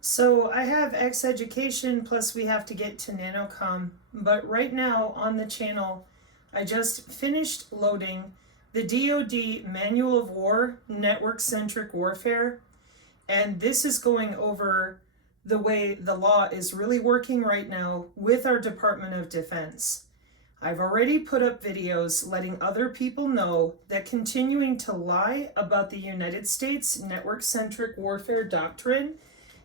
So I have X education, plus we have to get to nanocom. But right now on the channel, I just finished loading the DoD Manual of War, Network-Centric Warfare. And this is going over the way the law is really working right now with our Department of Defense. I've already put up videos letting other people know that continuing to lie about the United States network-centric warfare doctrine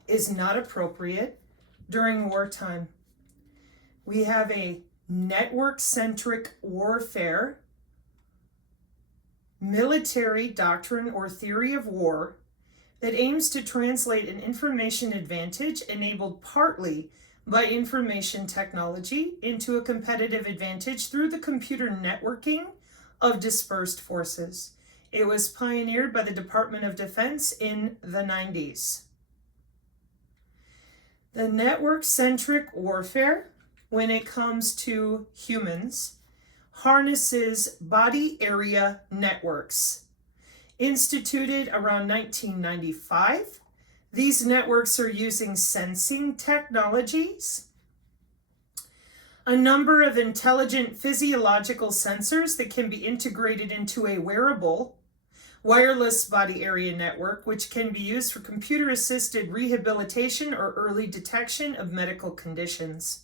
is not appropriate during wartime. We have a network-centric warfare military doctrine or theory of war that aims to translate an information advantage enabled partly by information technology into a competitive advantage through the computer networking of dispersed forces. It was pioneered by the Department of Defense in the 90s. The network-centric warfare, when it comes to humans, harnesses body area networks. Instituted around 1995, these networks are using sensing technologies, a number of intelligent physiological sensors that can be integrated into a wearable wireless body area network, which can be used for computer-assisted rehabilitation or early detection of medical conditions.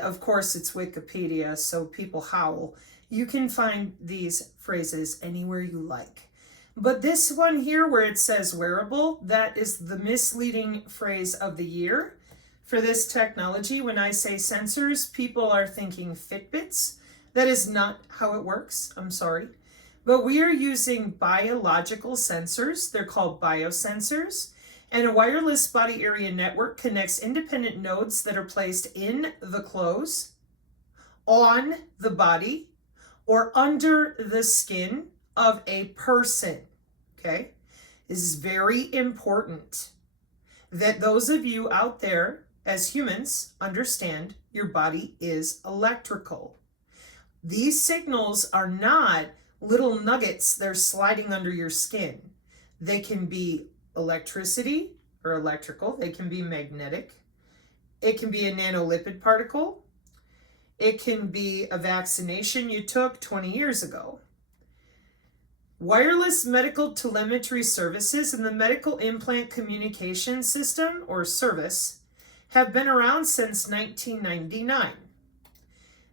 Of course, it's Wikipedia, so people howl. You can find these phrases anywhere you like. But this one here where it says wearable, that is the misleading phrase of the year for this technology. When I say sensors, people are thinking Fitbits. That is not how it works. I'm sorry. But we are using biological sensors. They're called biosensors. And a wireless body area network connects independent nodes that are placed in the clothes, on the body, or under the skin of a person. Okay? This is very important that those of you out there as humans understand your body is electrical. These signals are not little nuggets they're sliding under your skin. They can be electricity or electrical. They can be magnetic. It can be a nanolipid particle. It can be a vaccination you took 20 years ago. Wireless medical telemetry services and the medical implant communication system or service have been around since 1999.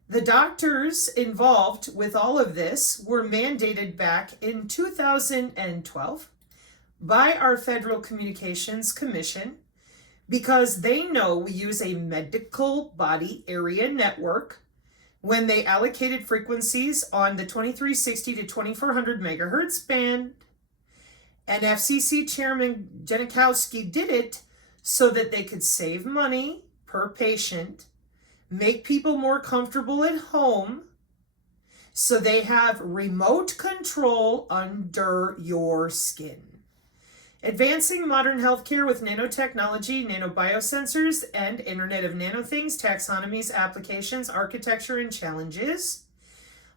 The doctors involved with all of this were mandated back in 2012 by our Federal Communications Commission because they know we use a medical body area network when they allocated frequencies on the 2360 to 2400 megahertz band. And FCC Chairman Janikowski did it so that they could save money per patient, make people more comfortable at home, so they have remote control under your skin. Advancing modern healthcare with nanotechnology, nanobiosensors, and Internet of Nanothings, taxonomies, applications, architecture, and challenges.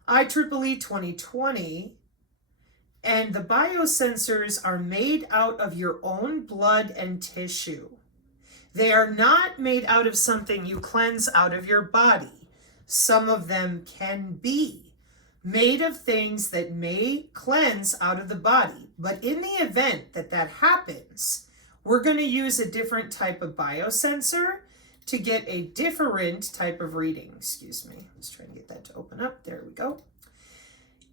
IEEE 2020. And the biosensors are made out of your own blood and tissue. They are not made out of something you cleanse out of your body. Some of them can be made of things that may cleanse out of the body. But in the event that that happens, we're going to use a different type of biosensor to get a different type of reading. Excuse me. Let's try and get that to open up. There we go.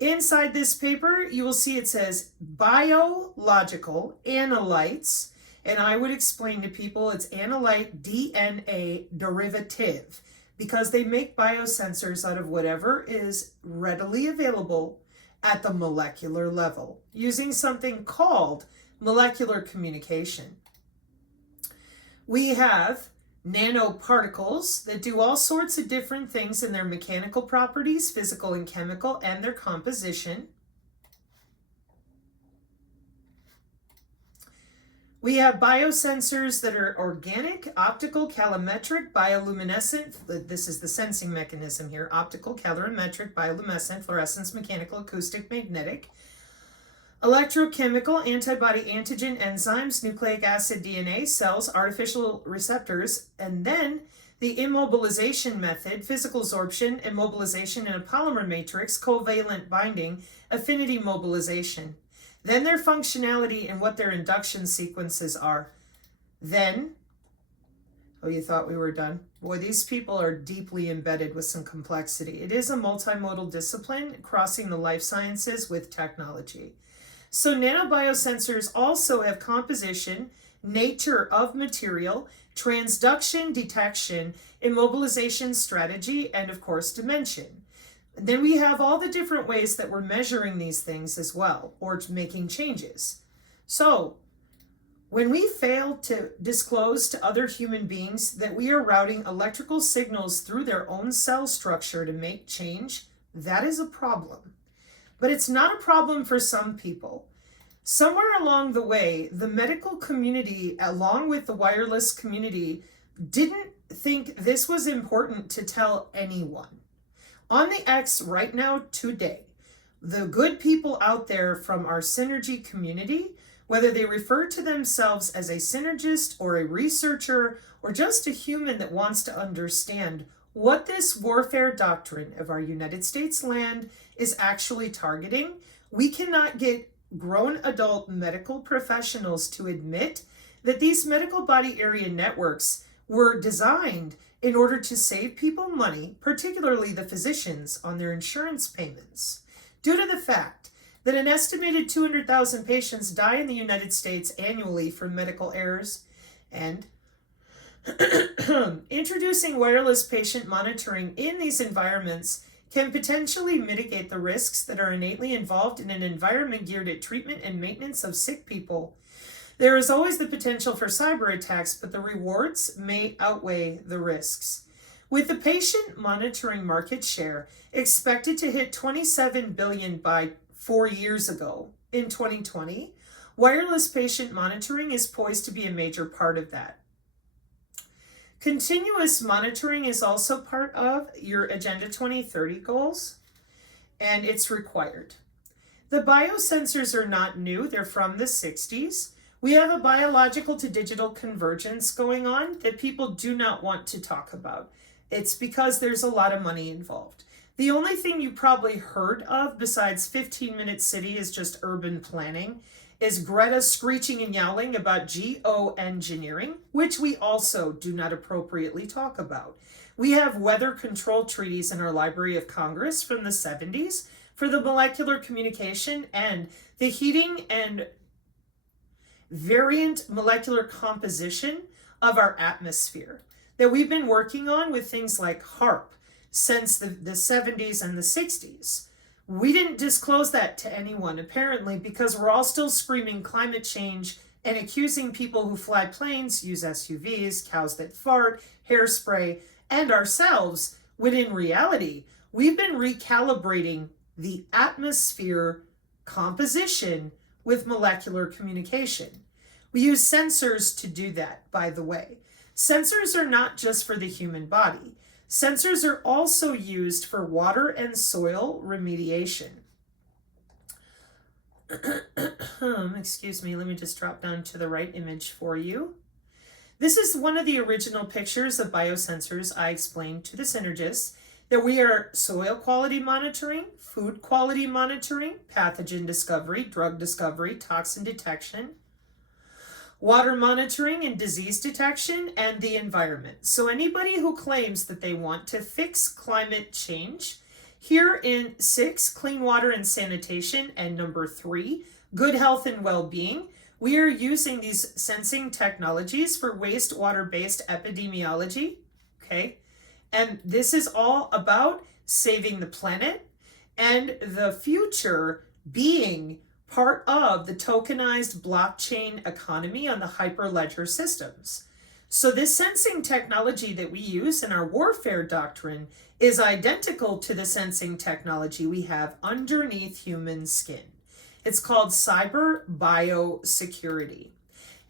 Inside this paper, you will see it says biological analytes. And I would explain to people it's analyte DNA derivative because they make biosensors out of whatever is readily available at the molecular level using something called molecular communication. We have nanoparticles that do all sorts of different things in their mechanical properties, physical and chemical, and their composition. We have biosensors that are organic, optical, calorimetric, bioluminescent. This is the sensing mechanism here. Optical, calorimetric, bioluminescent, fluorescence, mechanical, acoustic, magnetic. Electrochemical, antibody, antigen, enzymes, nucleic acid, DNA, cells, artificial receptors, and then the immobilization method, physical absorption, immobilization in a polymer matrix, covalent binding, affinity mobilization. Then their functionality and what their induction sequences are. Then, oh, you thought we were done? Boy, these people are deeply embedded with some complexity. It is a multimodal discipline crossing the life sciences with technology. So nanobiosensors also have composition, nature of material, transduction, detection, immobilization strategy, and of course dimension. And then we have all the different ways that we're measuring these things as well, or making changes. So when we fail to disclose to other human beings that we are routing electrical signals through their own cell structure to make change, that is a problem. But it's not a problem for some people. Somewhere along the way, the medical community, along with the wireless community, didn't think this was important to tell anyone. On the X right now, today, the good people out there from our Psinergy community, whether they refer to themselves as a synergist or a researcher or just a human that wants to understand what this warfare doctrine of our United States land is actually targeting, we cannot get grown adult medical professionals to admit that these medical body area networks were designed in order to save people money, particularly the physicians, on their insurance payments, due to the fact that an estimated 200,000 patients die in the United States annually from medical errors, and introducing wireless patient monitoring in these environments can potentially mitigate the risks that are innately involved in an environment geared at treatment and maintenance of sick people. There is always the potential for cyber attacks, but the rewards may outweigh the risks. With the patient monitoring market share expected to hit $27 billion by 4 years ago in 2020, wireless patient monitoring is poised to be a major part of that. Continuous monitoring is also part of your Agenda 2030 goals, and it's required. The biosensors are not new, they're from the 60s. We have a biological to digital convergence going on that people do not want to talk about. It's because there's a lot of money involved. The only thing you probably heard of besides 15-minute city is just urban planning is Greta screeching and yowling about geoengineering, which we also do not appropriately talk about. We have weather control treaties in our Library of Congress from the 70s for the molecular communication and the heating and variant molecular composition of our atmosphere that we've been working on with things like HARP since the 70s and the 60s. We didn't disclose that to anyone, apparently, because we're all still screaming climate change and accusing people who fly planes, use SUVs, cows that fart, hairspray, and ourselves, when in reality, we've been recalibrating the atmosphere composition with molecular communication. We use sensors to do that, by the way. Sensors are not just for the human body. Sensors are also used for water and soil remediation. Excuse me, let me just drop down to the right image for you. This is one of the original pictures of biosensors I explained to the synergists that we are soil quality monitoring, food quality monitoring, pathogen discovery, drug discovery, toxin detection, water monitoring and disease detection, and the environment. So anybody who claims that they want to fix climate change, here in 6, clean water and sanitation, and number 3, good health and well-being, we are using these sensing technologies for wastewater-based epidemiology, okay? And this is all about saving the planet and the future being part of the tokenized blockchain economy on the hyperledger systems. So this sensing technology that we use in our warfare doctrine is identical to the sensing technology we have underneath human skin. It's called cyber biosecurity.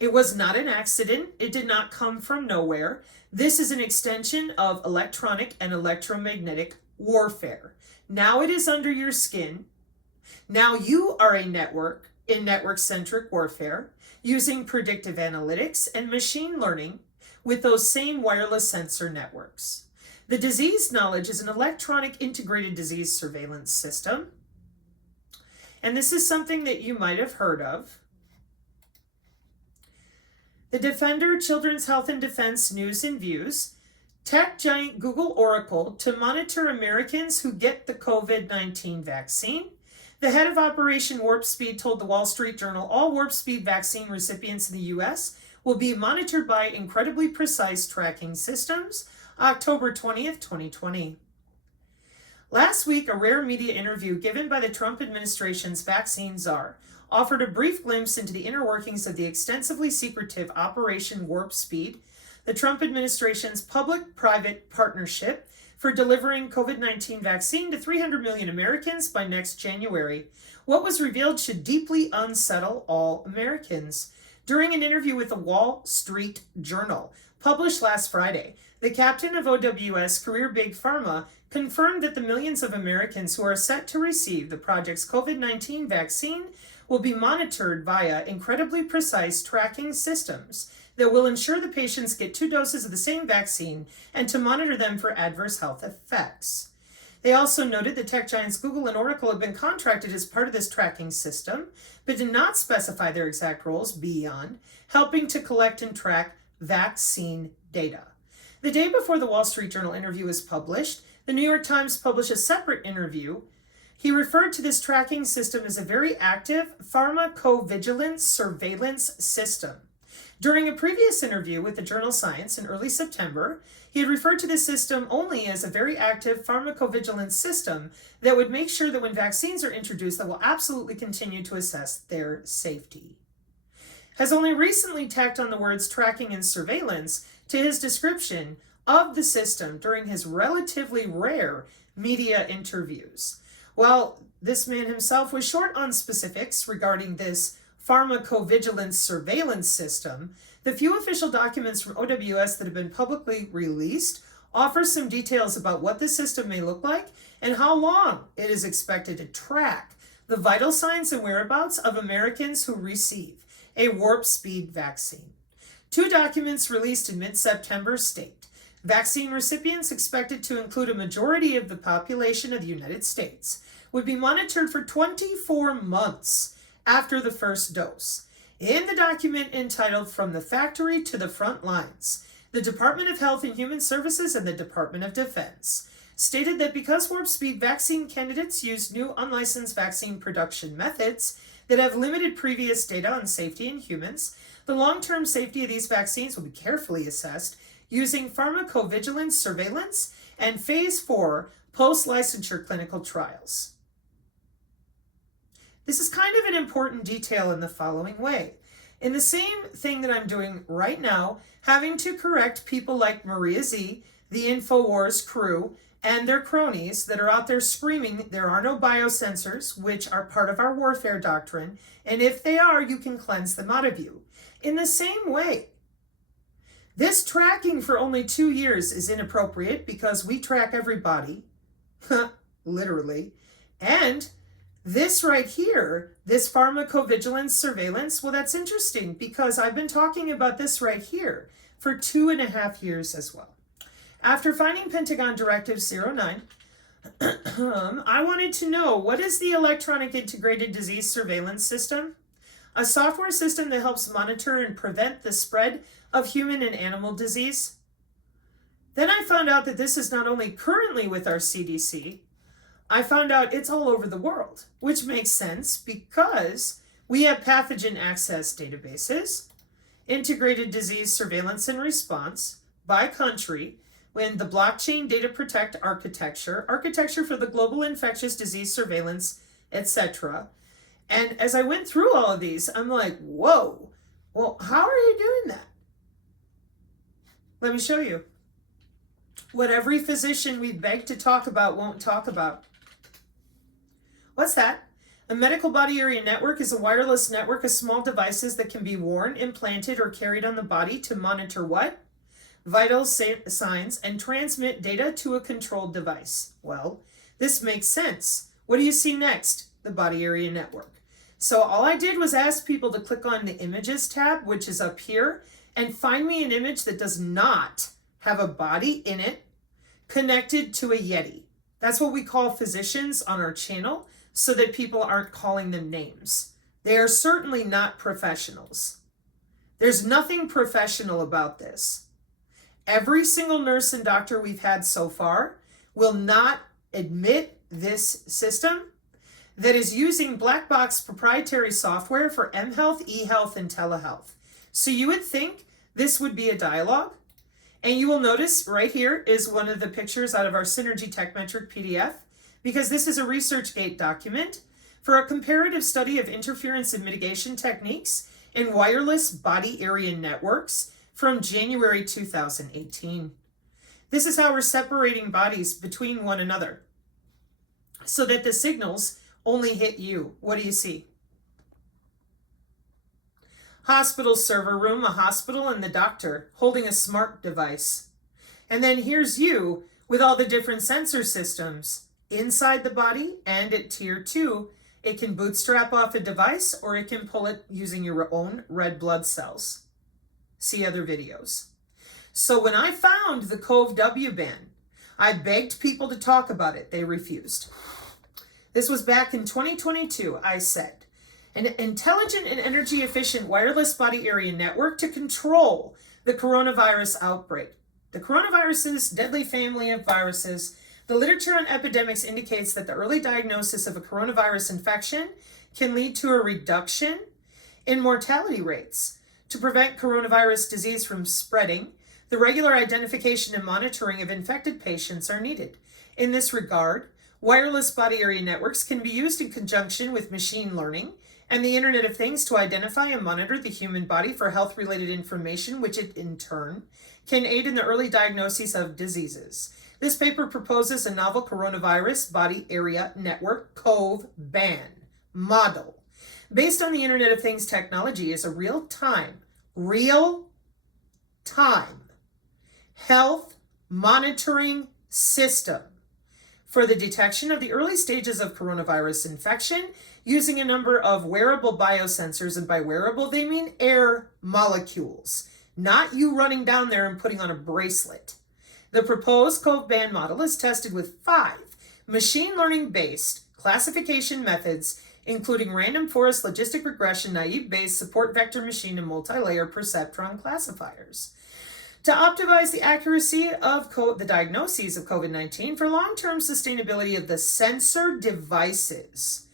It was not an accident. It did not come from nowhere. This is an extension of electronic and electromagnetic warfare. Now it is under your skin. Now you are a network in network-centric warfare using predictive analytics and machine learning with those same wireless sensor networks. The disease knowledge is an electronic integrated disease surveillance system. And this is something that you might have heard of. The Defender Children's Health and Defense News and Views, tech giant Google Oracle to monitor Americans who get the COVID-19 vaccine. The head of Operation Warp Speed told the Wall Street Journal all Warp Speed vaccine recipients in the U.S. will be monitored by incredibly precise tracking systems, October 20th, 2020. Last week, a rare media interview given by the Trump administration's vaccine czar offered a brief glimpse into the inner workings of the extensively secretive Operation Warp Speed, the Trump administration's public-private partnership for delivering COVID-19 vaccine to 300 million Americans by next January. What was revealed should deeply unsettle all Americans. During an interview with the Wall Street Journal, published last Friday, the captain of OWS Career Big Pharma confirmed that the millions of Americans who are set to receive the project's COVID-19 vaccine will be monitored via incredibly precise tracking systems that will ensure the patients get 2 doses of the same vaccine and to monitor them for adverse health effects. They also noted that tech giants Google and Oracle have been contracted as part of this tracking system, but did not specify their exact roles beyond helping to collect and track vaccine data. The day before the Wall Street Journal interview was published, the New York Times published a separate interview. He referred to this tracking system as a very active pharmacovigilance surveillance system. During a previous interview with the journal Science in early September, he had referred to this system only as a very active pharmacovigilance system that would make sure that when vaccines are introduced, that will absolutely continue to assess their safety. Has only recently tacked on the words tracking and surveillance to his description of the system during his relatively rare media interviews. While this man himself was short on specifics regarding this pharmacovigilance surveillance system, the few official documents from OWS that have been publicly released offer some details about what the system may look like and how long it is expected to track the vital signs and whereabouts of Americans who receive a warp speed vaccine. 2 documents released in mid-September state vaccine recipients, expected to include a majority of the population of the United States, would be monitored for 24 months after the first dose. In the document entitled From the Factory to the Front Lines, the Department of Health and Human Services and the Department of Defense stated that because warp speed vaccine candidates use new unlicensed vaccine production methods that have limited previous data on safety in humans, the long-term safety of these vaccines will be carefully assessed using pharmacovigilance surveillance and Phase 4 post-licensure clinical trials. This is kind of an important detail in the following way. In the same thing that I'm doing right now, having to correct people like Maria Z, the InfoWars crew, and their cronies that are out there screaming there are no biosensors, which are part of our warfare doctrine, and if they are, you can cleanse them out of you. In the same way, this tracking for only 2 years is inappropriate because we track everybody, literally, and this right here, this pharmacovigilance surveillance, well, that's interesting because I've been talking about this right here for 2.5 years as well. After finding Pentagon Directive 09, I wanted to know, what is the Electronic Integrated Disease Surveillance System? A software system that helps monitor and prevent the spread of human and animal disease. Then I found out that this is not only currently with our CDC, I found out it's all over the world, which makes sense because we have pathogen access databases, integrated disease surveillance and response by country, when the blockchain data protect architecture for the global infectious disease surveillance, etc. And as I went through all of these, I'm like, whoa, well, how are you doing that? Let me show you. What every physician we beg to talk about won't talk about. What's that? A medical body area network is a wireless network of small devices that can be worn, implanted, or carried on the body to monitor what? Vital signs and transmit data to a controlled device. Well, this makes sense. What do you see next? The body area network. So all I did was ask people to click on the Images tab, which is up here, and find me an image that does not have a body in it connected to a Yeti. That's what we call physicians on our channel, so that people aren't calling them names. They are certainly not professionals. There's nothing professional about this. Every single nurse and doctor we've had so far will not admit this system that is using black box proprietary software for mHealth, eHealth, and telehealth. So you would think this would be a dialogue. And you will notice right here is one of the pictures out of our Psinergy TechMetric PDF, because this is a ResearchGate document for a comparative study of interference and mitigation techniques in wireless body area networks from January 2018. This is how we're separating bodies between one another so that the signals only hit you. What do you see? Hospital server room, a hospital, and the doctor holding a smart device. And then here's you with all the different sensor systems inside the body, and at tier 2, it can bootstrap off a device or it can pull it using your own red blood cells. See other videos. So when I found the COVE-W ban, I begged people to talk about it. They refused. This was back in 2022. I said, an intelligent and energy efficient wireless body area network to control the coronavirus outbreak. The coronavirus's deadly family of viruses. The literature on epidemics indicates that the early diagnosis of a coronavirus infection can lead to a reduction in mortality rates. To prevent coronavirus disease from spreading, the regular identification and monitoring of infected patients are needed. In this regard, wireless body area networks can be used in conjunction with machine learning and the Internet of Things to identify and monitor the human body for health-related information, which it, in turn, can aid in the early diagnosis of diseases. This paper proposes a novel coronavirus body area network, COVE-BAN, model. Based on the Internet of Things technology is a real-time health monitoring system for the detection of the early stages of coronavirus infection using a number of wearable biosensors, and by wearable they mean air molecules, not you running down there and putting on a bracelet. The proposed COVE-BAN model is tested with 5 machine learning-based classification methods, including random forest logistic regression, naive-based support vector machine, and multi-layer perceptron classifiers. To optimize the accuracy of the diagnoses of COVID-19 for long-term sustainability of the sensor devices.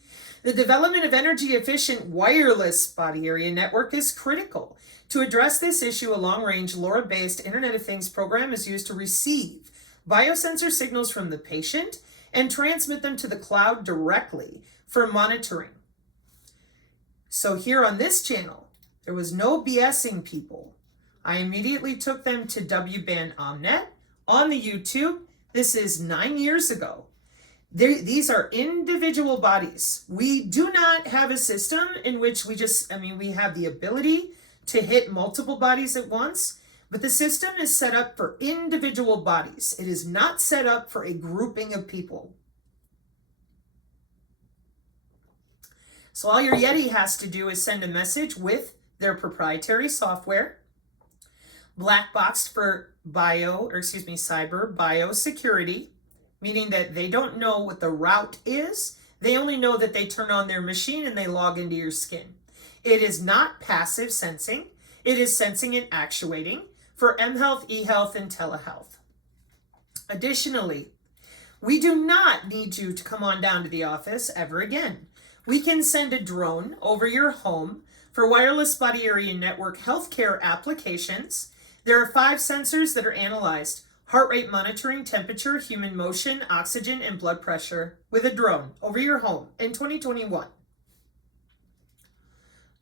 The development of energy-efficient wireless body area network is critical. To address this issue, a long-range LoRa-based Internet of Things program is used to receive biosensor signals from the patient and transmit them to the cloud directly for monitoring. So here on this channel, there was no BSing people. I immediately took them to WBAN Omnet on the YouTube. This is 9 years ago. These are individual bodies. We do not have a system in which we have the ability to hit multiple bodies at once, but the system is set up for individual bodies. It is not set up for a grouping of people. So all your Yeti has to do is send a message with their proprietary software, black boxed for cyber biosecurity, meaning that they don't know what the route is. They only know that they turn on their machine and they log into your skin. It is not passive sensing. It is sensing and actuating for mHealth, eHealth, and telehealth. Additionally, we do not need you to come on down to the office ever again. We can send a drone over your home for wireless body area network healthcare applications. There are 5 sensors that are analyzed: heart rate monitoring, temperature, human motion, oxygen, and blood pressure with a drone over your home in 2021.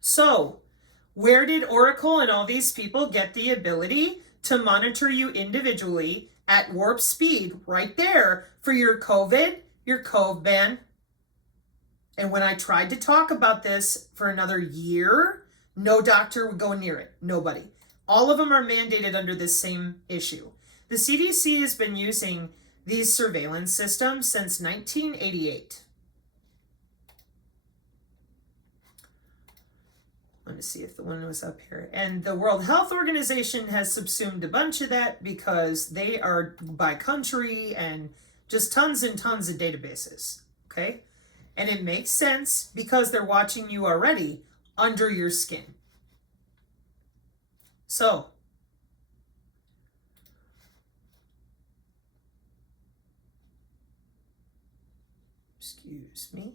So, where did Oracle and all these people get the ability to monitor you individually at warp speed right there for your COVID, your COVE-BAN? And when I tried to talk about this for another year, no doctor would go near it. Nobody. All of them are mandated under this same issue. The CDC has been using these surveillance systems since 1988. Let me see if the one was up here. And the World Health Organization has subsumed a bunch of that because they are by country and just tons and tons of databases, okay? And it makes sense because they're watching you already under your skin. So, excuse me.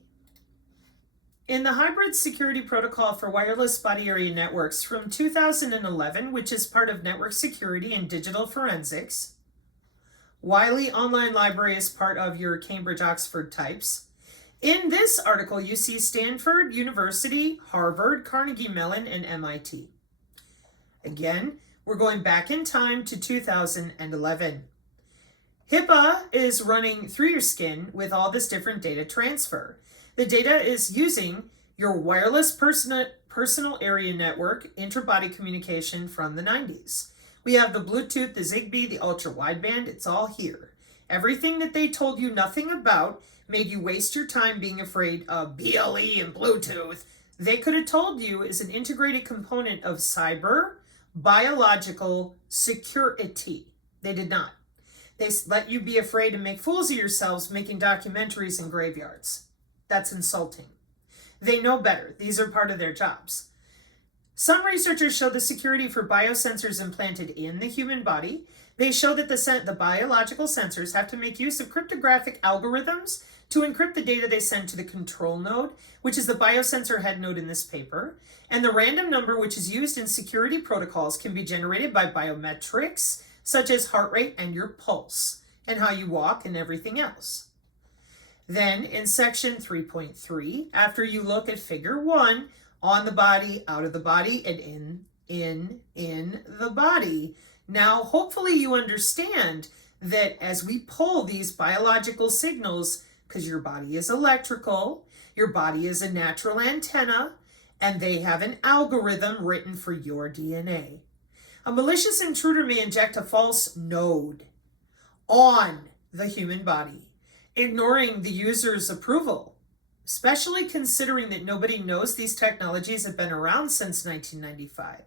In the Hybrid Security Protocol for Wireless Body Area Networks from 2011, which is part of Network Security and Digital Forensics, Wiley Online Library is part of your Cambridge-Oxford types. In this article, you see Stanford University, Harvard, Carnegie Mellon, and MIT. Again, we're going back in time to 2011. HIPAA is running through your skin with all this different data transfer. The data is using your wireless personal area network interbody communication from the 90s. We have the Bluetooth, the Zigbee, the ultra wideband. It's all here. Everything that they told you nothing about made you waste your time being afraid of BLE and Bluetooth. They could have told you is an integrated component of cyber biological security. They did not. They let you be afraid and make fools of yourselves making documentaries in graveyards. That's insulting. They know better. These are part of their jobs. Some researchers show the security for biosensors implanted in the human body. They show that the biological sensors have to make use of cryptographic algorithms to encrypt the data they send to the control node, which is the biosensor head node in this paper. And the random number, which is used in security protocols, can be generated by biometrics, such as heart rate and your pulse, and how you walk and everything else. Then in section 3.3, after you look at figure 1, on the body, out of the body, and in the body, now hopefully you understand that as we pull these biological signals, because your body is electrical, your body is a natural antenna, and they have an algorithm written for your DNA. A malicious intruder may inject a false node on the human body, ignoring the user's approval, especially considering that nobody knows these technologies have been around since 1995.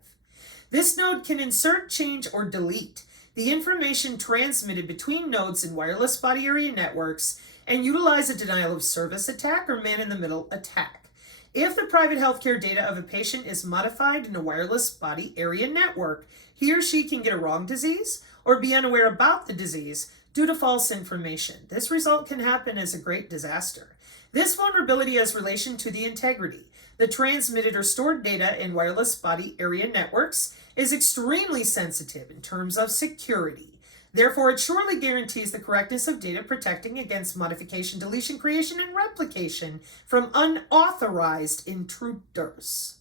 This node can insert, change, or delete the information transmitted between nodes in wireless body area networks and utilize a denial of service attack or man-in-the-middle attack. If the private healthcare data of a patient is modified in a wireless body area network, he or she can get a wrong disease or be unaware about the disease due to false information. This result can happen as a great disaster. This vulnerability has relation to the integrity. The transmitted or stored data in wireless body area networks is extremely sensitive in terms of security. Therefore, it surely guarantees the correctness of data, protecting against modification, deletion, creation, and replication from unauthorized intruders,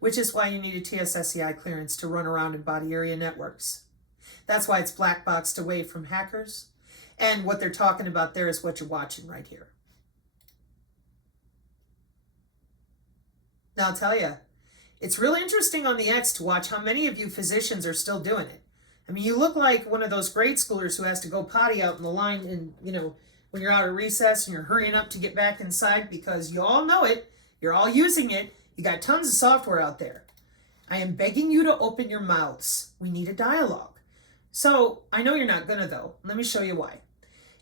which is why you need a TS/SCI clearance to run around in body area networks. That's why it's black boxed away from hackers. And what they're talking about there is what you're watching right here. Now, I'll tell you, it's really interesting on the X to watch how many of you physicians are still doing it. I mean, you look like one of those grade schoolers who has to go potty out in the line and, when you're out of recess and you're hurrying up to get back inside because you all know it, you're all using it, you got tons of software out there. I am begging you to open your mouths. We need a dialogue. So, I know you're not gonna though. Let me show you why.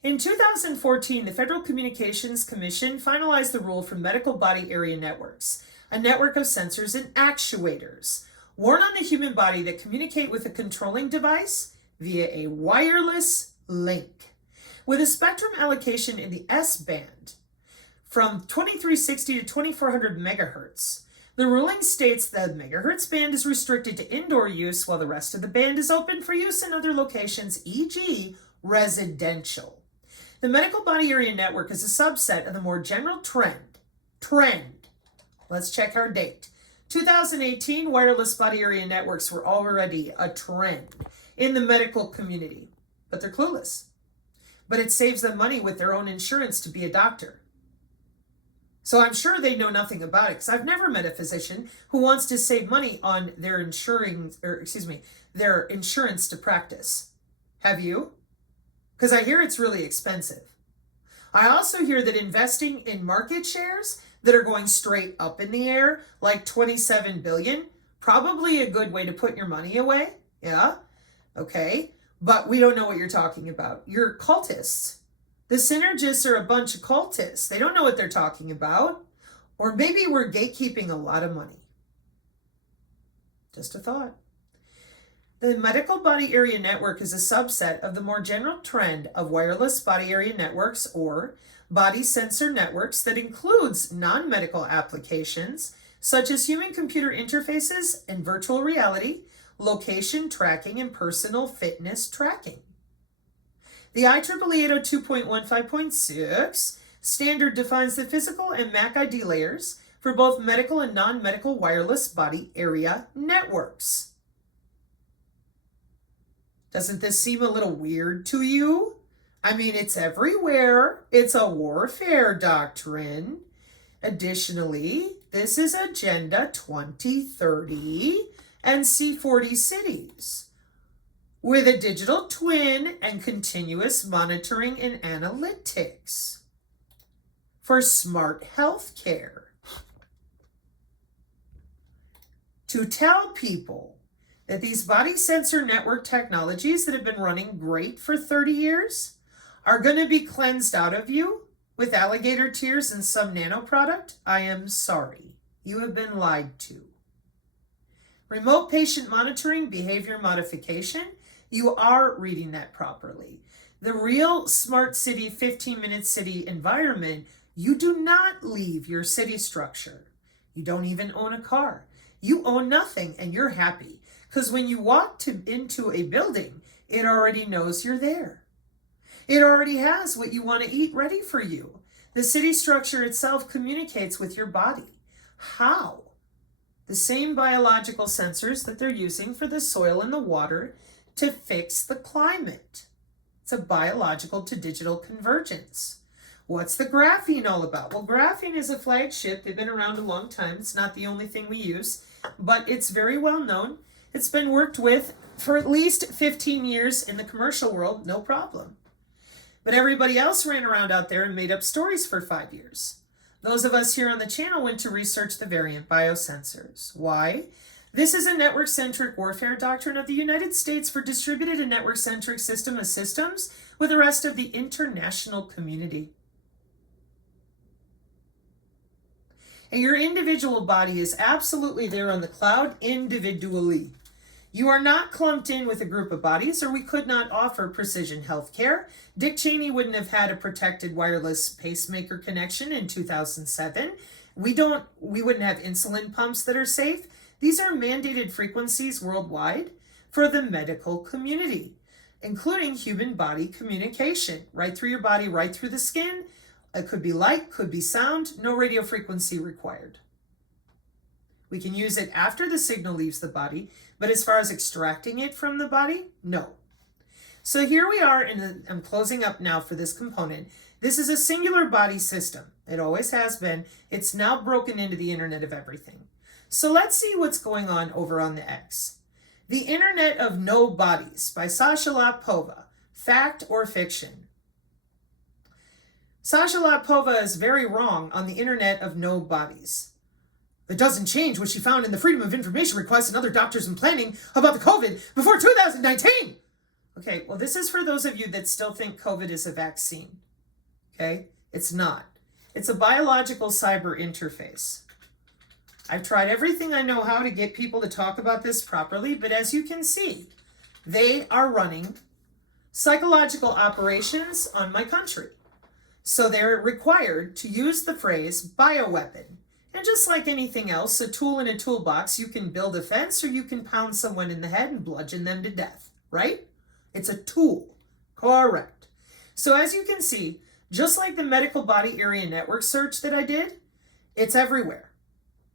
In 2014, the Federal Communications Commission finalized the rule for medical body area networks, a network of sensors and actuators worn on the human body that communicate with a controlling device via a wireless link, with a spectrum allocation in the S-band from 2360 to 2400 megahertz. The ruling states the megahertz band is restricted to indoor use while the rest of the band is open for use in other locations, e.g. residential. The medical body area network is a subset of the more general trend. Let's check our date. 2018, wireless body area networks were already a trend in the medical community, but they're clueless. But it saves them money with their own insurance to be a doctor. So I'm sure they know nothing about it, because I've never met a physician who wants to save money on their insurance to practice. Have you? Because I hear it's really expensive. I also hear that investing in market shares that are going straight up in the air, like 27 billion. Probably a good way to put your money away. Yeah. Okay. But we don't know what you're talking about. You're cultists. The synergists are a bunch of cultists. They don't know what they're talking about. Or maybe we're gatekeeping a lot of money. Just a thought. The medical body area network is a subset of the more general trend of wireless body area networks or body sensor networks that includes non-medical applications such as human-computer interfaces and virtual reality, location tracking, and personal fitness tracking. The IEEE 802.15.6 standard defines the physical and MAC ID layers for both medical and non-medical wireless body area networks. Doesn't this seem a little weird to you? I mean, it's everywhere. It's a warfare doctrine. Additionally, this is Agenda 2030 and C40 cities with a digital twin and continuous monitoring and analytics for smart healthcare. To tell people that these body sensor network technologies that have been running great for 30 years are going to be cleansed out of you with alligator tears and some nano product, I am sorry. You have been lied to. Remote patient monitoring, behavior modification, you are reading that properly. The real smart city, 15-minute city environment, you do not leave your city structure. You don't even own a car. You own nothing and you're happy. Because when you walk into a building, it already knows you're there. It already has what you want to eat ready for you. The city structure itself communicates with your body. How? The same biological sensors that they're using for the soil and the water to fix the climate. It's a biological to digital convergence. What's the graphene all about? Well, graphene is a flagship. They've been around a long time. It's not the only thing we use, but it's very well known. It's been worked with for at least 15 years in the commercial world, no problem. But everybody else ran around out there and made up stories for 5 years. Those of us here on the channel went to research the variant biosensors. Why? This is a network-centric warfare doctrine of the United States for distributed and network-centric system of systems with the rest of the international community. And your individual body is absolutely there on the cloud individually. You are not clumped in with a group of bodies, or we could not offer precision health care. Dick Cheney wouldn't have had a protected wireless pacemaker connection in 2007. We wouldn't have insulin pumps that are safe. These are mandated frequencies worldwide for the medical community, including human body communication, right through your body, right through the skin. It could be light, could be sound, no radio frequency required. We can use it after the signal leaves the body, but as far as extracting it from the body, no. So here we are, and I'm closing up now for this component. This is a singular body system. It always has been. It's now broken into the Internet of Everything. So let's see what's going on over on the X. The Internet of No Bodies by Sasha Lapova. Fact or fiction? Sasha Lapova is very wrong on the Internet of No Bodies. That doesn't change what she found in the Freedom of Information request and other doctors in planning about the COVID before 2019. Okay, well, this is for those of you that still think COVID is a vaccine. Okay, it's not. It's a biological cyber interface. I've tried everything I know how to get people to talk about this properly, but as you can see, they are running psychological operations on my country. So they're required to use the phrase bioweapon. And just like anything else, a tool in a toolbox, you can build a fence or you can pound someone in the head and bludgeon them to death, right? It's a tool. Correct. So as you can see, just like the medical body area network search that I did, it's everywhere.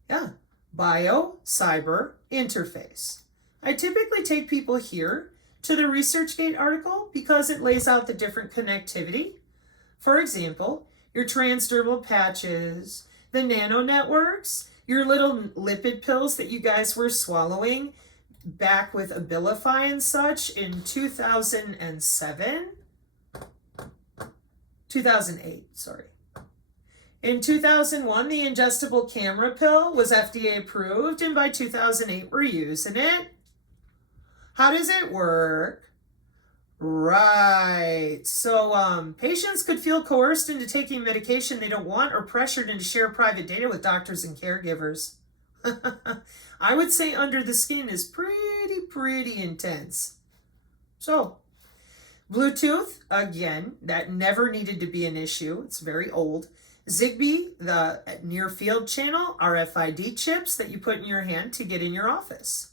Yeah. Bio, cyber, interface. I typically take people here to the ResearchGate article because it lays out the different connectivity. For example, your transdermal patches, the nano networks, your little lipid pills that you guys were swallowing back with Abilify and such in 2008, sorry. In 2001, the ingestible camera pill was FDA approved, and by 2008, we're using it. How does it work? Right. So patients could feel coerced into taking medication they don't want or pressured into share private data with doctors and caregivers. I would say under the skin is pretty intense. So, Bluetooth, again, that never needed to be an issue. It's very old. Zigbee, the near field channel, RFID chips that you put in your hand to get in your office.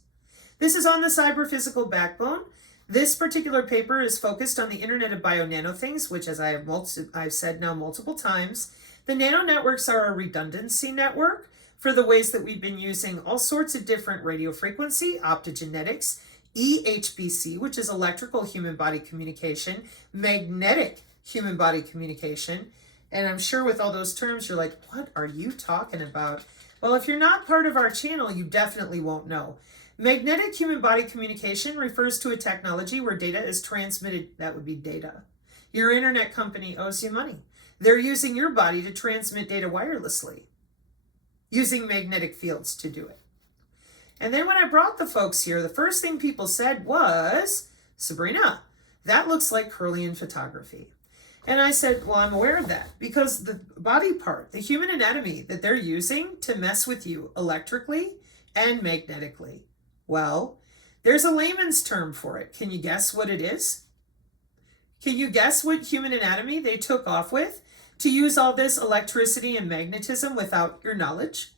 This is on the cyber-physical backbone. This particular paper is focused on the Internet of Bio-Nano Things, which, as I've said now multiple times, the nano networks are a redundancy network for the ways that we've been using all sorts of different radio frequency, optogenetics, EHBC, which is electrical human body communication, magnetic human body communication. And I'm sure with all those terms, you're like, what are you talking about? Well, if you're not part of our channel, you definitely won't know. Magnetic human body communication refers to a technology where data is transmitted. That would be data. Your internet company owes you money. They're using your body to transmit data wirelessly, using magnetic fields to do it. And then when I brought the folks here, the first thing people said was, Sabrina, that looks like Kirlian photography. And I said, well, I'm aware of that because the body part, the human anatomy that they're using to mess with you electrically and magnetically. Well, there's a layman's term for it. Can you guess what it is? Can you guess what human anatomy they took off with to use all this electricity and magnetism without your knowledge?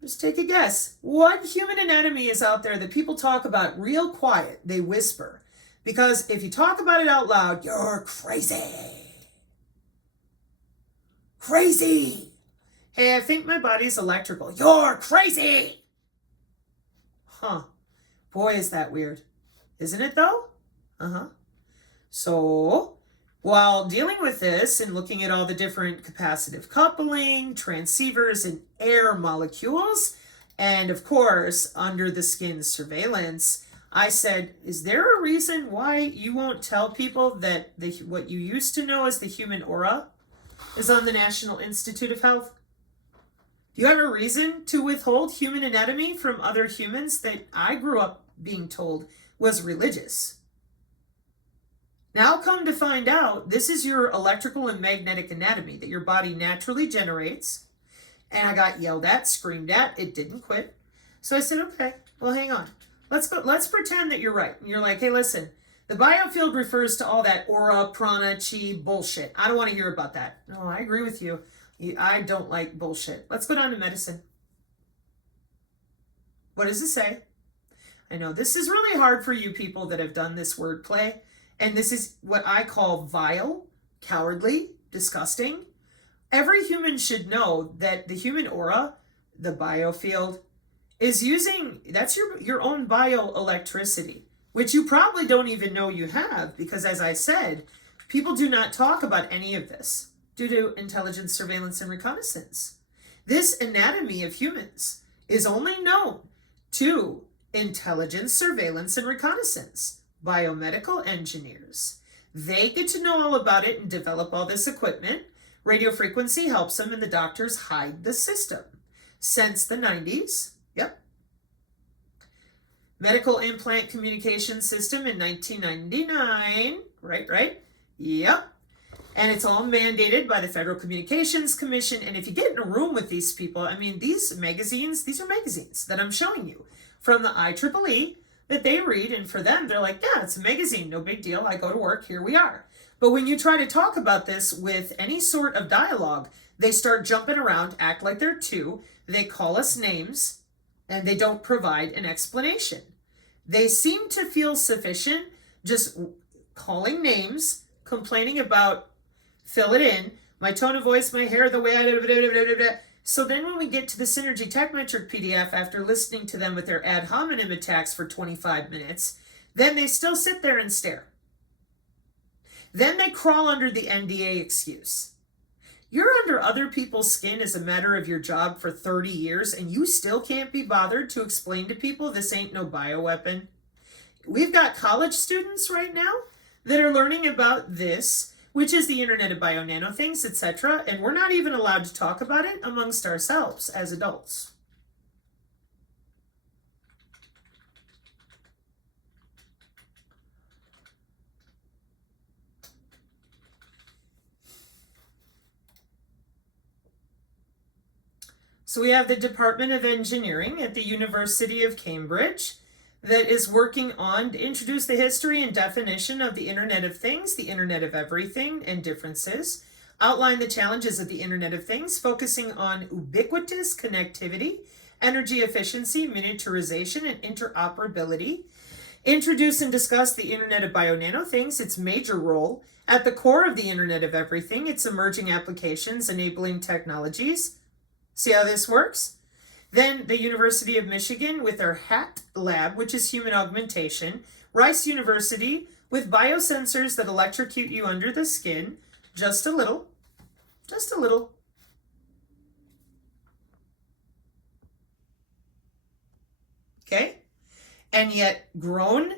Just take a guess. What human anatomy is out there that people talk about real quiet? They whisper. Because if you talk about it out loud, you're crazy. Crazy. Hey, I think my body's electrical. You're crazy. Huh. Boy, is that weird. Isn't it though? So, while dealing with this and looking at all the different capacitive coupling, transceivers, and air molecules, and of course, under the skin surveillance, I said, is there a reason why you won't tell people that what you used to know as the human aura is on the National Institute of Health? Do you have a reason to withhold human anatomy from other humans that I grew up being told was religious? Now come to find out, this is your electrical and magnetic anatomy that your body naturally generates. And I got yelled at, screamed at, it didn't quit. So I said, okay, well, hang on. Let's pretend that you're right. And you're like, hey, listen, the biofield refers to all that aura, prana, chi bullshit. I don't want to hear about that. No, I agree with you. I don't like bullshit. Let's go down to medicine. What does it say? I know this is really hard for you people that have done this wordplay. And this is what I call vile, cowardly, disgusting. Every human should know that the human aura, the biofield, is using, that's your own bioelectricity, which you probably don't even know you have because, as I said, people do not talk about any of this due to intelligence, surveillance, and reconnaissance. This anatomy of humans is only known to intelligence, surveillance, and reconnaissance, biomedical engineers. They get to know all about it and develop all this equipment. Radio frequency helps them, and the doctors hide the system. Since the 90s, yep. Medical implant communication system in 1999, right? Yep. And it's all mandated by the Federal Communications Commission. And if you get in a room with these people, I mean, these are magazines that I'm showing you from the IEEE that they read. And for them, they're like, yeah, it's a magazine, no big deal. I go to work, here we are. But when you try to talk about this with any sort of dialogue, they start jumping around, act like they're two. They call us names, and they don't provide an explanation. They seem to feel sufficient just calling names, complaining about, fill it in, my tone of voice, my hair, the way I... So then when we get to the Psinergy Tech Metric PDF, after listening to them with their ad hominem attacks for 25 minutes, then they still sit there and stare. Then they crawl under the NDA excuse. You're under other people's skin as a matter of your job for 30 years, and you still can't be bothered to explain to people this ain't no bioweapon. We've got college students right now that are learning about this which is the Internet of Bio-Nano Things, etc., and we're not even allowed to talk about it amongst ourselves as adults. So we have the Department of Engineering at the University of Cambridge that is working on to introduce the history and definition of the Internet of Things, the Internet of Everything, and differences, outline the challenges of the Internet of Things, focusing on ubiquitous connectivity, energy efficiency, miniaturization, and interoperability, introduce and discuss the Internet of Bio-Nano Things, its major role at the core of the Internet of Everything, its emerging applications, enabling technologies. See how this works? Then the University of Michigan with their HAT lab, which is human augmentation. Rice University with biosensors that electrocute you under the skin. Just a little. Just a little. Okay? And yet grown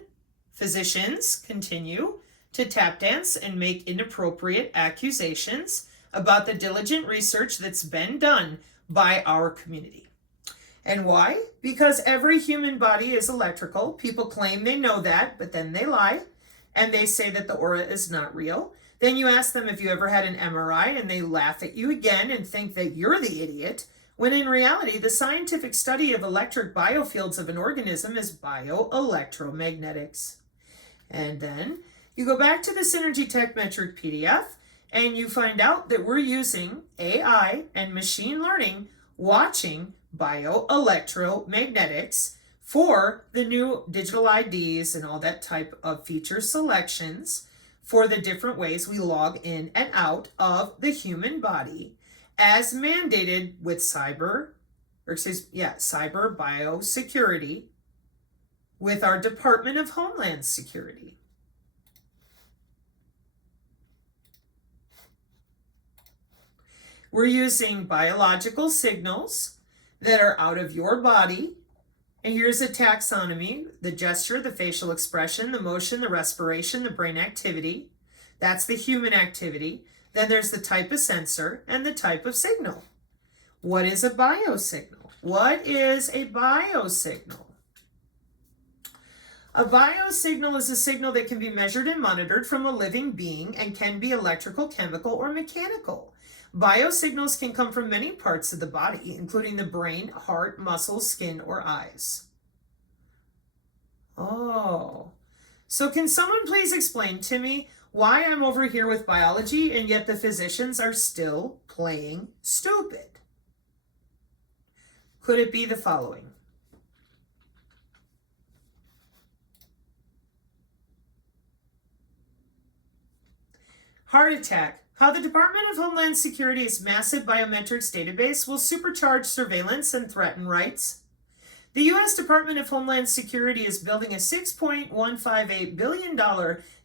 physicians continue to tap dance and make inappropriate accusations about the diligent research that's been done by our community. And why? Because every human body is electrical. People claim they know that, but then they lie, and they say that the aura is not real. Then you ask them if you ever had an MRI, and they laugh at you again and think that you're the idiot, when in reality, the scientific study of electric biofields of an organism is bioelectromagnetics. And then you go back to the Psinergy Tech Metric PDF, and you find out that we're using AI and machine learning watching bioelectromagnetics for the new digital IDs and all that type of feature selections for the different ways we log in and out of the human body as mandated with cyber biosecurity with our Department of Homeland Security. We're using biological signals that are out of your body. And here's a taxonomy: the gesture, the facial expression, the motion, the respiration, the brain activity. That's the human activity. Then there's the type of sensor and the type of signal. What is a biosignal? What is a biosignal? A biosignal is a signal that can be measured and monitored from a living being and can be electrical, chemical, or mechanical. Biosignals can come from many parts of the body, including the brain, heart, muscles, skin, or eyes. Oh, so can someone please explain to me why I'm over here with biology and yet the physicians are still playing stupid? Could it be the following? Heart attack. How the Department of Homeland Security's massive biometrics database will supercharge surveillance and threaten rights. The U.S. Department of Homeland Security is building a $6.158 billion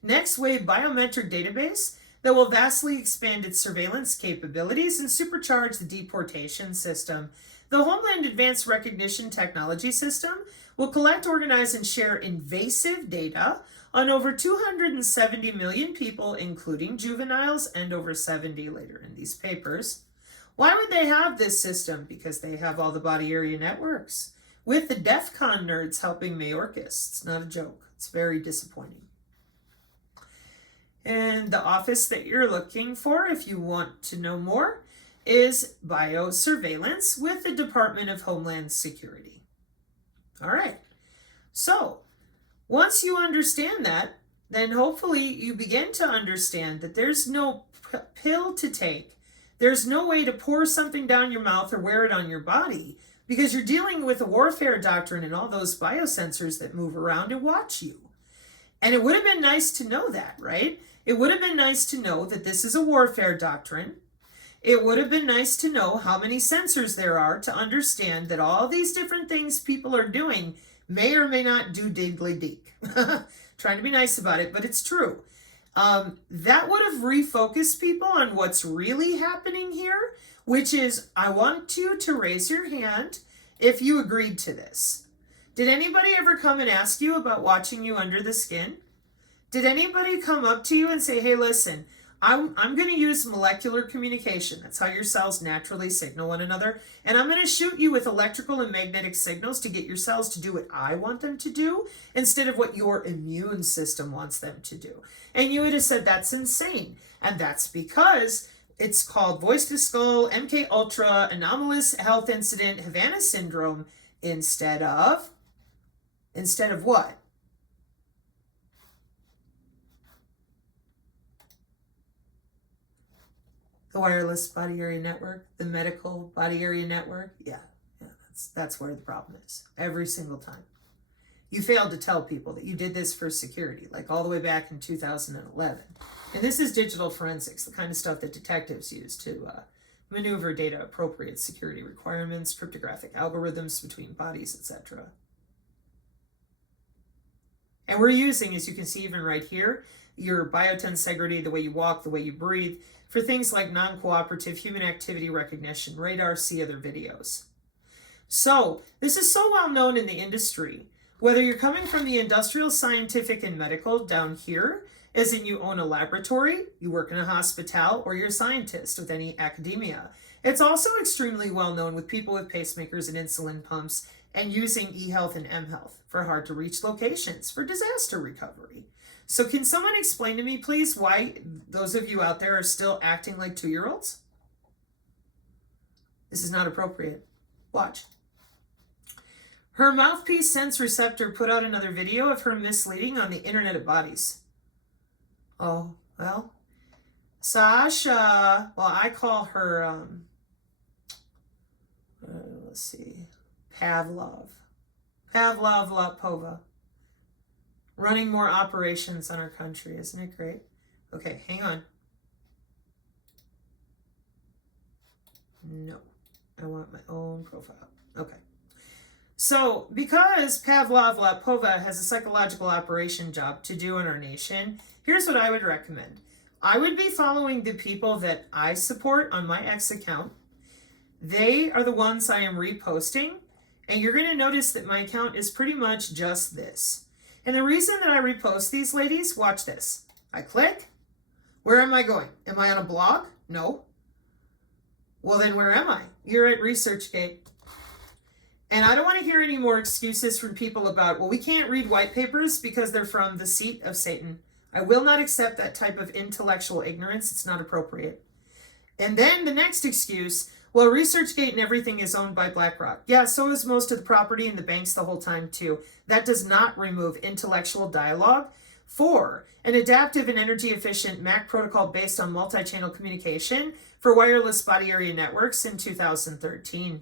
next wave biometric database that will vastly expand its surveillance capabilities and supercharge the deportation system. The Homeland Advanced Recognition Technology System will collect, organize, and share invasive data on over 270 million people, including juveniles, and over 70 later in these papers. Why would they have this system? Because they have all the body area networks, with the DEF CON nerds helping Mayorkas. It's not a joke. It's very disappointing. And the office that you're looking for, if you want to know more, is biosurveillance with the Department of Homeland Security. All right. So once you understand that, then hopefully you begin to understand that there's no pill to take. There's no way to pour something down your mouth or wear it on your body, because you're dealing with a warfare doctrine and all those biosensors that move around and watch you. And it would have been nice to know that, right? It would have been nice to know that this is a warfare doctrine. It would have been nice to know how many sensors there are to understand that all these different things people are doing may or may not do diddly-deek. Trying to be nice about it, but it's true. That would have refocused people on what's really happening here, which is, I want you to raise your hand if you agreed to this. Did anybody ever come and ask you about watching you under the skin? Did anybody come up to you and say, hey, listen, I'm going to use molecular communication. That's how your cells naturally signal one another. And I'm going to shoot you with electrical and magnetic signals to get your cells to do what I want them to do instead of what your immune system wants them to do. And you would have said that's insane. And that's because it's called voice to skull, MK Ultra, anomalous health incident, Havana syndrome, instead of what? The wireless body area network, the medical body area network. Yeah, that's where the problem is. Every single time. You failed to tell people that you did this for security, like all the way back in 2011. And this is digital forensics, the kind of stuff that detectives use to maneuver data appropriate security requirements, cryptographic algorithms between bodies, etc. And we're using, as you can see even right here, your biotensegrity, the way you walk, the way you breathe, for things like non-cooperative human activity recognition, radar, see other videos. So this is so well known in the industry, whether you're coming from the industrial, scientific, and medical down here, as in you own a laboratory, you work in a hospital, or you're a scientist with any academia. It's also extremely well known with people with pacemakers and insulin pumps and using eHealth and mHealth for hard to reach locations for disaster recovery. So can someone explain to me, please, why those of you out there are still acting like 2-year-olds? This is not appropriate. Watch. Her mouthpiece sense receptor put out another video of her misleading on the Internet of Bodies. Oh, well, Sasha, well, I call her, let's see, Pavlov-Lapova. Running more operations on our country. Isn't it great? Okay, hang on. No, I want my own profile. Okay. So, because Pavlov-Lapova has a psychological operation job to do in our nation, here's what I would recommend. I would be following the people that I support on my X account. They are the ones I am reposting, and you're going to notice that my account is pretty much just this. And the reason that I repost these ladies, watch this. I click. Where am I going? Am I on a blog? No. Well, then where am I? You're at ResearchGate. And I don't want to hear any more excuses from people about, well, we can't read white papers because they're from the seat of Satan. I will not accept that type of intellectual ignorance. It's not appropriate. And then the next excuse, well, ResearchGate and everything is owned by BlackRock. Yeah, so is most of the property and the banks the whole time too. That does not remove intellectual dialogue. 4, an adaptive and energy efficient MAC protocol based on multi-channel communication for wireless body area networks in 2013.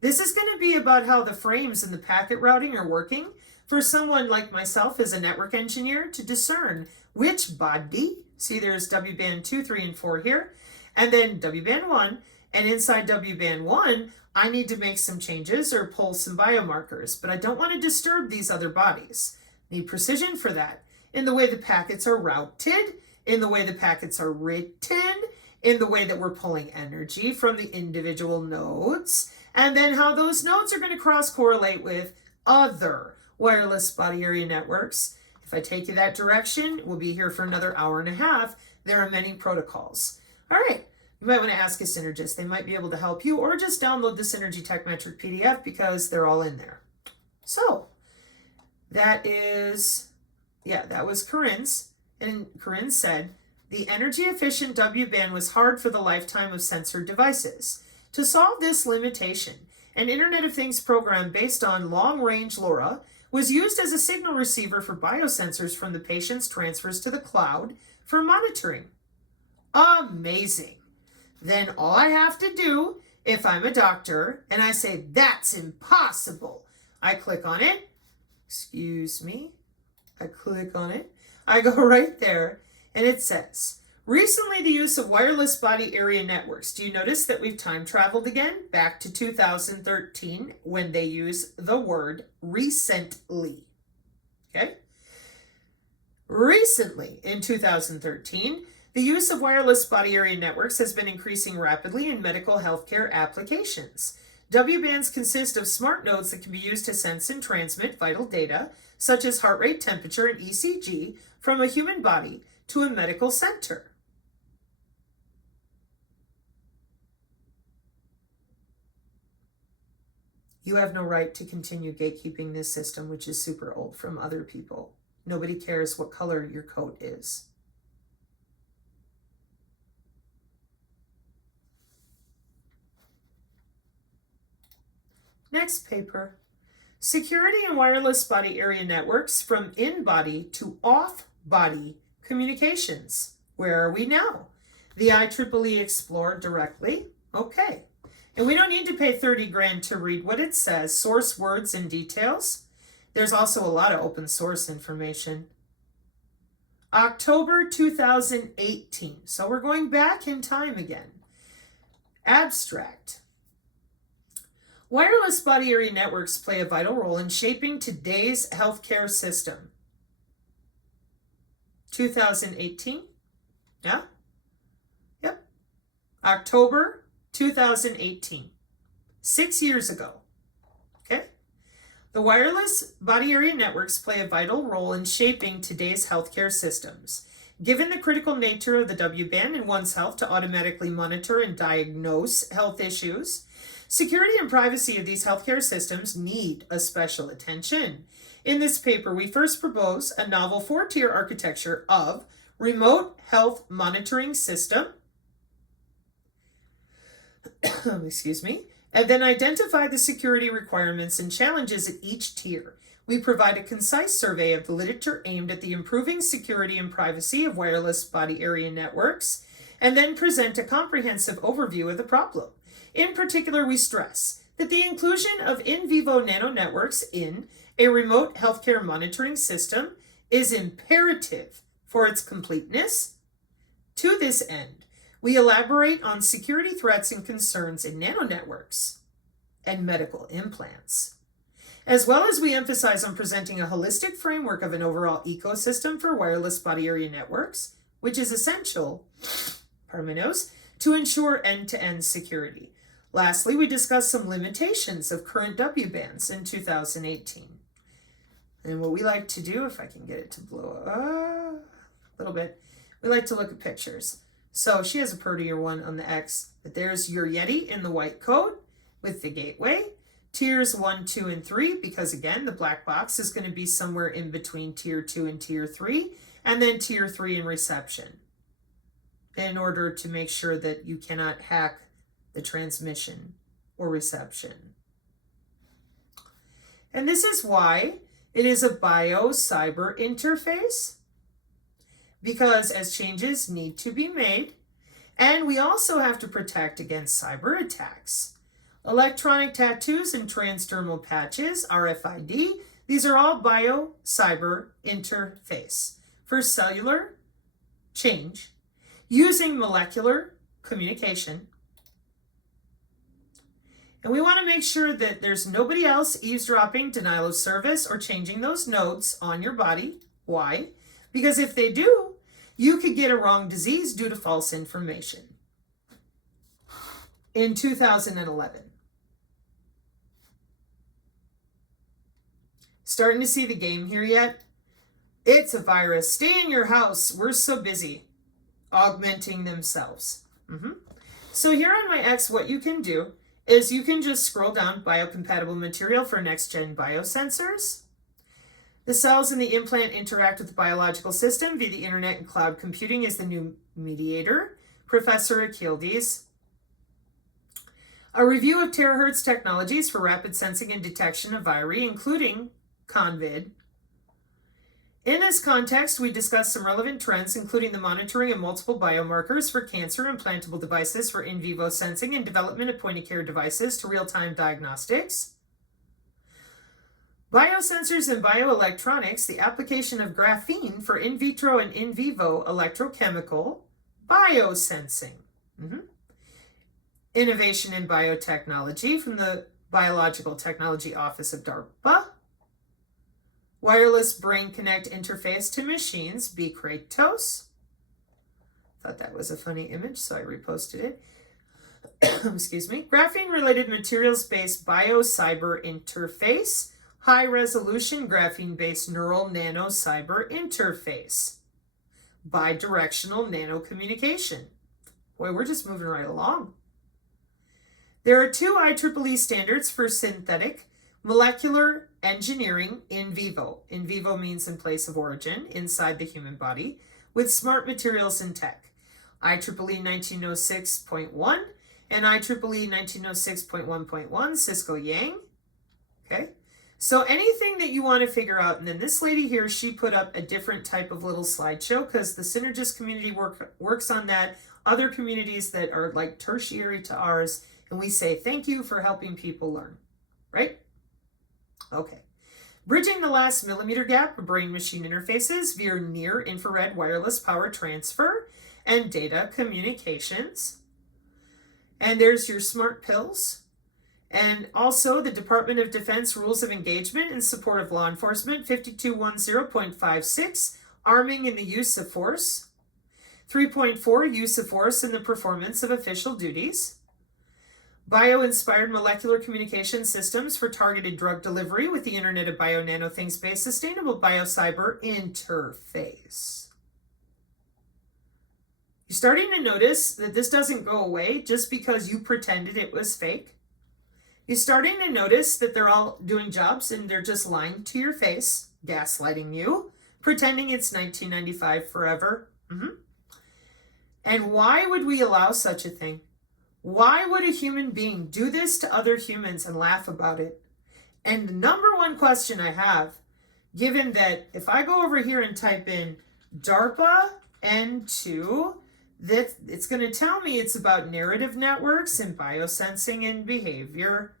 This is going to be about how the frames and the packet routing are working for someone like myself as a network engineer to discern which body, see there's WBand 2, 3, and 4 here, and then WBand 1, and inside WBand 1, I need to make some changes or pull some biomarkers, but I don't want to disturb these other bodies. Need precision for that. In the way the packets are routed, in the way the packets are written, in the way that we're pulling energy from the individual nodes, and then how those nodes are going to cross-correlate with other wireless body area networks. If I take you that direction, we'll be here for another hour and a half. There are many protocols. All right. You might want to ask a synergist. They might be able to help you, or just download the Synergy Tech Metric PDF because they're all in there. So that was Corinne's. And Corinne said, the energy efficient W-band was hard for the lifetime of censored devices. To solve this limitation, an Internet of Things program based on long-range LoRa was used as a signal receiver for biosensors from the patient's transfers to the cloud for monitoring. Amazing. Then all I have to do, if I'm a doctor, and I say, that's impossible, I click on it. Excuse me. I click on it. I go right there, and it says, recently the use of wireless body area networks. Do you notice that we've time traveled again back to 2013 when they use the word recently? Okay? Recently, in 2013, the use of wireless body area networks has been increasing rapidly in medical healthcare applications. W-bands consist of smart nodes that can be used to sense and transmit vital data, such as heart rate, temperature, and ECG, from a human body to a medical center. You have no right to continue gatekeeping this system, which is super old, from other people. Nobody cares what color your coat is. Next paper. Security in wireless body area networks from in-body to off-body communications. Where are we now? The IEEE Explore directly. Okay. And we don't need to pay 30 grand to read what it says, source words and details. There's also a lot of open source information. October 2018. So we're going back in time again. Abstract. Wireless body area networks play a vital role in shaping today's healthcare system. 2018? Yeah? Yep. October 2018. 6 years ago. Okay? The wireless body area networks play a vital role in shaping today's healthcare systems. Given the critical nature of the W-band in one's health to automatically monitor and diagnose health issues, security and privacy of these healthcare systems need a special attention. In this paper, we first propose a novel 4-tier architecture of remote health monitoring system, excuse me, and then identify the security requirements and challenges at each tier. We provide a concise survey of the literature aimed at the improving security and privacy of wireless body area networks, and then present a comprehensive overview of the problem. In particular, we stress that the inclusion of in vivo nano networks in a remote healthcare monitoring system is imperative for its completeness. To this end, we elaborate on security threats and concerns in nano networks and medical implants, as well as we emphasize on presenting a holistic framework of an overall ecosystem for wireless body area networks, which is essential, pardon my nose, to ensure end-to-end security. Lastly, we discuss some limitations of current W-bands in 2018. And what we like to do, if I can get it to blow up a little bit, we like to look at pictures. So she has a prettier one on the X, but there's your Yeti in the white coat with the gateway. Tiers 1, 2, and 3, because again, the black box is going to be somewhere in between tier 2 and tier 3, and then tier 3 in reception, in order to make sure that you cannot hack the transmission or reception. And this is why it is a bio-cyber interface, because as changes need to be made, and we also have to protect against cyber attacks. Electronic tattoos and transdermal patches, RFID, these are all bio-cyber interface for cellular change using molecular communication. And we want to make sure that there's nobody else eavesdropping, denial of service, or changing those nodes on your body. Why? Because if they do, you could get a wrong disease due to false information. In 2011. Starting to see the game here yet? It's a virus. Stay in your house. We're so busy augmenting themselves. So here on my X, what you can do is you can just scroll down biocompatible material for next-gen biosensors. The cells in the implant interact with the biological system via the internet, and cloud computing is the new mediator. Professor Achildes. A review of terahertz technologies for rapid sensing and detection of viri, including COVID. In this context, we discuss some relevant trends, including the monitoring of multiple biomarkers for cancer, implantable devices for in vivo sensing, and development of point-of-care devices to real-time diagnostics. Biosensors and bioelectronics, the application of graphene for in vitro and in vivo electrochemical biosensing. Innovation in biotechnology from the Biological Technology Office of DARPA. Wireless Brain Connect interface to machines, B. Kratos. Thought that was a funny image, so I reposted it. Excuse me. Graphene-related materials-based bio-cyber interface. High-resolution graphene-based neural nano-cyber interface. Bidirectional nano communication. Boy, we're just moving right along. There are two IEEE standards for synthetic molecular engineering in vivo. In vivo means in place of origin, inside the human body, with smart materials and tech. IEEE 1906.1 and IEEE 1906.1.1, Cisco Yang. Okay, so anything that you want to figure out, and then this lady here, she put up a different type of little slideshow because the Synergist community works on that. Other communities that are like tertiary to ours, and we say thank you for helping people learn, right? Okay. Bridging the last millimeter gap of brain-machine interfaces via near-infrared wireless power transfer and data communications. And there's your smart pills. And also the Department of Defense Rules of Engagement in support of law enforcement, 5210.56, arming in the use of force. 3.4, use of force in the performance of official duties. Bio-inspired molecular communication systems for targeted drug delivery with the Internet of Bio Nano Things-based sustainable bio-cyber interface. You're starting to notice that this doesn't go away just because you pretended it was fake. You're starting to notice that they're all doing jobs and they're just lying to your face, gaslighting you, pretending it's 1995 forever. And why would we allow such a thing? Why would a human being do this to other humans and laugh about it? And the number one question I have, given that if I go over here and type in DARPA N2, that it's going to tell me it's about narrative networks and biosensing and behavior.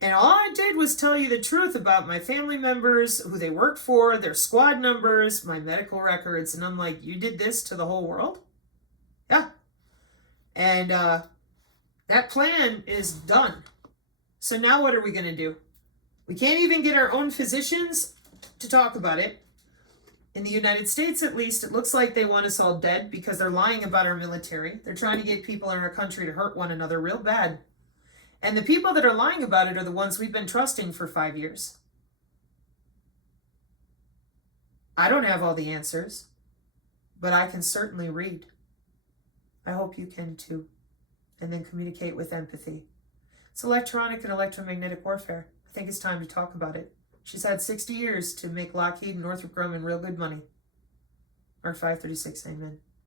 And all I did was tell you the truth about my family members, who they worked for, their squad numbers, my medical records. And I'm like, you did this to the whole world? Yeah. And that plan is done. So now what are we going to do? We can't even get our own physicians to talk about it. In the United States, at least, it looks like they want us all dead because they're lying about our military. They're trying to get people in our country to hurt one another real bad. And the people that are lying about it are the ones we've been trusting for 5 years. I don't have all the answers, but I can certainly read. I hope you can too. And then communicate with empathy. It's electronic and electromagnetic warfare. I think it's time to talk about it. She's had 60 years to make Lockheed and Northrop Grumman real good money. Mark 5:36, amen.